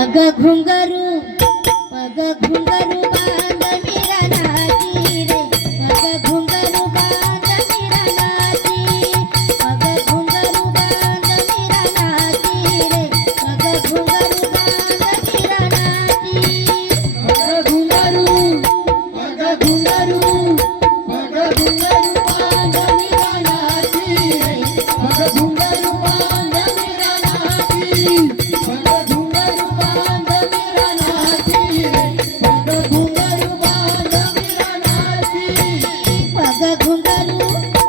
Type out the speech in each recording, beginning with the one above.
पग घुंगरू बांध मीरा नाची रे, पग घुंगरू बांध मीरा नाची, पग घुंगरू बांध मीरा नाची रे, पग घुंगरू बांध मीरा नाची, पग घुंगरू बांध मीरा नाची रे, पग घुंगरू बांध मीरा नाची, पग घुंगरू बांध मीरा नाची रे, पग घुंगरू बांध मीरा नाची, पग घुंगरू बांध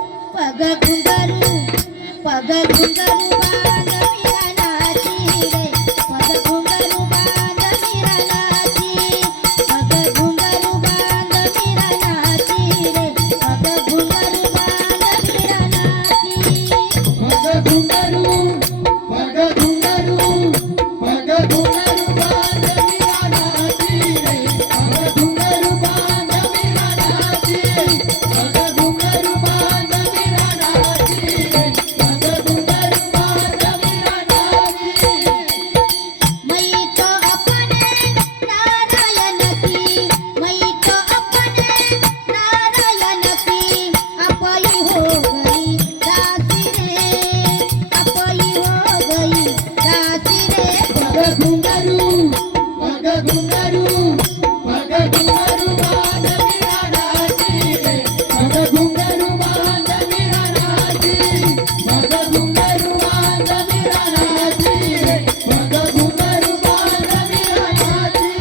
मीरा नाची रे, पग घुंगरू बांध मीरा नाची, पग घुंगरू बांध मीरा नाची रे, पग घुंगरू बांध मीरा नाची, पग घुंगरू बांध मीरा नाची रे, पग घुंगरू बांध मीरा नाची, पग घुंगरू बांध मीरा नाची रे, पग घुंगरू बांध मीरा नाची, मैं तो अपने नारायण की, मैं तो अपने नारायण की अपई हो गई दासी रे, अपई हो गई दासी रे, पग घुंगरू बांध मीरा नाची रे, पग घुंगरू बांध मीरा नाची, पग घुंगरू बांध मीरा नाची रे, पग घुंगरू बांध मीरा नाची,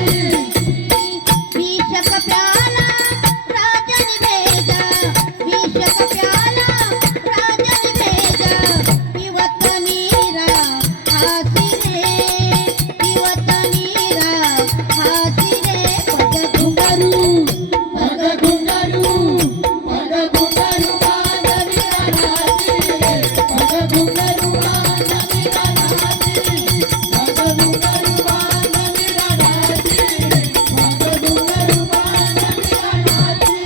विषक प्याला राजन भेजा, विषक प्याला राजन भेजा, पिवत मीरा हासी रे, पिवत मीरा हासी रे, पग घुंगरू पग घुंगरू बांध मीरा नाची रे, पग घुंगरू बांध मीरा नाची, पग घुंगरू बांध मीरा नाची रे, पग घुंगरू बांध मीरा नाची,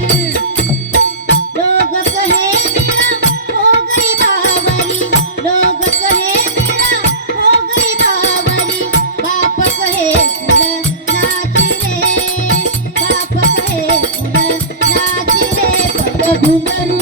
लोग कहे मीरा हो गई बावरी, लोग कहे मीरा हो गई बावरी, बाप कहे फूल नाची रे, बाप कहे फूल नाची रे, पग घुंगरू